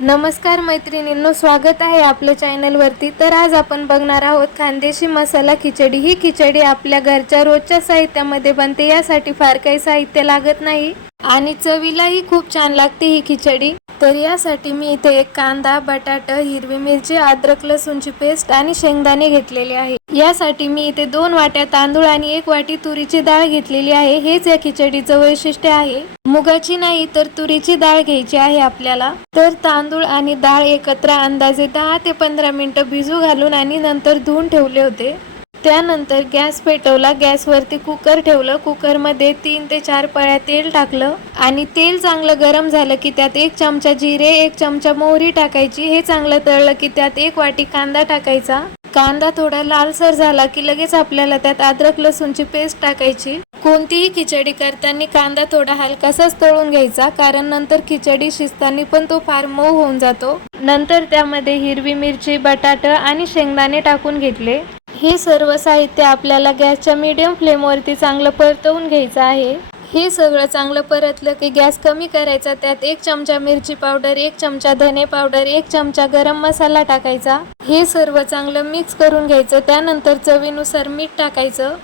नमस्कार मैत्रिणींनो स्वागत आहे आपल्या चॅनलवरती. तर आज आपण बघणार आहोत खानदेशी मसाला खिचडी. ही खिचडी आपल्या घरच्या रोजच्या साहित्यामध्ये बनते यासाठी फार काही साहित्य लागत नाही. आणि चवीलाही खूप छान लागते ही खिचडी. तर यासाठी मी इथे एक कांदा बटाट हिरवी मिरची अद्रक लसूणची पेस्ट आणि शेंगदाणे घेतलेले आहे. यासाठी मी इथे दोन वाट्या तांदूळ आणि एक वाटी तुरीची डाळ घेतलेली आहे. हेच या खिचडीचं वैशिष्ट्य आहे. मुगाची नाही तर तुरीची डाळ घ्यायची आहे आपल्याला. तर तांदूळ आणि डाळ एकत्र अंदाजे दहा ते पंधरा मिनिटं भिजू घालून आणि नंतर धुवून ठेवले होते. त्यानंतर गॅस पेटवला गॅसवरती कुकर ठेवलं कुकरमध्ये तीन ते चार पळ्या तेल टाकलं आणि तेल चांगलं गरम झालं की त्यात एक चमचा जिरे एक चमचा मोहरी टाकायची. हे चांगलं तळलं की त्यात एक वाटी कांदा टाकायचा. कांदा थोडा लालसर झाला की लगेच आपल्याला त्यात अद्रक लसूणची पेस्ट टाकायची. कोणतीही खिचडी करताना कांदा थोडा हलकासाच तळून घ्यायचा कारण नंतर खिचडी शिजताना पण तो फार मऊ होऊन जातो. नंतर त्यामध्ये हिरवी मिरची बटाटा आणि शेंगदाणे टाकून घेतले. हे सर्व साहित्य आपल्याला गॅसच्या मीडियम फ्लेमवरती चांगलं परतवून घ्यायचं आहे. हे सगळं चांगलं परतलं की गॅस कमी करायचा त्यात एक चमचा मिरची पावडर एक चमचा धने पावडर एक चमचा गरम मसाला टाकायचा. हे सर्व चांगलं मिक्स करून घ्यायचं त्यानंतर चवीनुसार मीठ टाकायचं.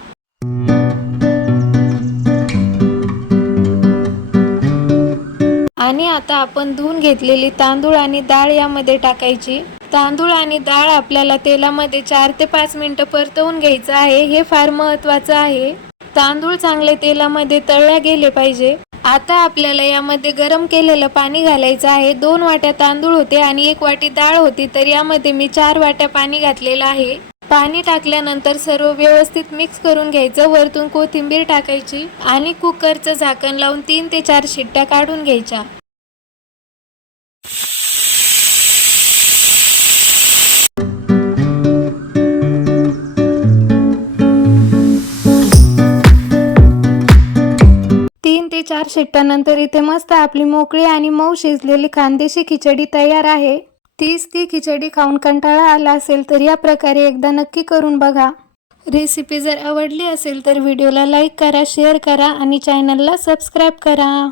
आणि आता आपण धुवून घेतलेली तांदूळ आणि डाळ यामध्ये टाकायची. तांदूळ आणि डाळ आपल्याला तेलामध्ये चार ते पाच मिनटं परतवून घ्यायचं आहे हे फार महत्वाचं आहे. तांदूळ चांगले तेलामध्ये तळल्या गेले पाहिजे. आता आपल्याला यामध्ये गरम केलेलं पाणी घालायचं आहे. दोन वाट्या तांदूळ होते आणि एक वाटी डाळ होती तर यामध्ये मी चार वाट्या पाणी घातलेलं आहे. पाणी टाकल्यानंतर सर्व व्यवस्थित मिक्स करून घ्यायचं. वरतून कोथिंबीर टाकायची आणि कुकरचं झाकण लावून तीन ते चार शिट्ट्या काढून घ्यायच्या. चार शिट्ट्यानंतर इथे मस्त आपली मोकळी आणि मऊ शिजलेली खानदेशी खिचडी तयार आहे. तीच ती खिचडी खाऊन कंटाळा आला असेल तर या प्रकारे एकदा नक्की करून बघा. रेसिपी जर आवडली असेल तर व्हिडिओला लाईक करा शेअर करा आणि चॅनलला सबस्क्राईब करा.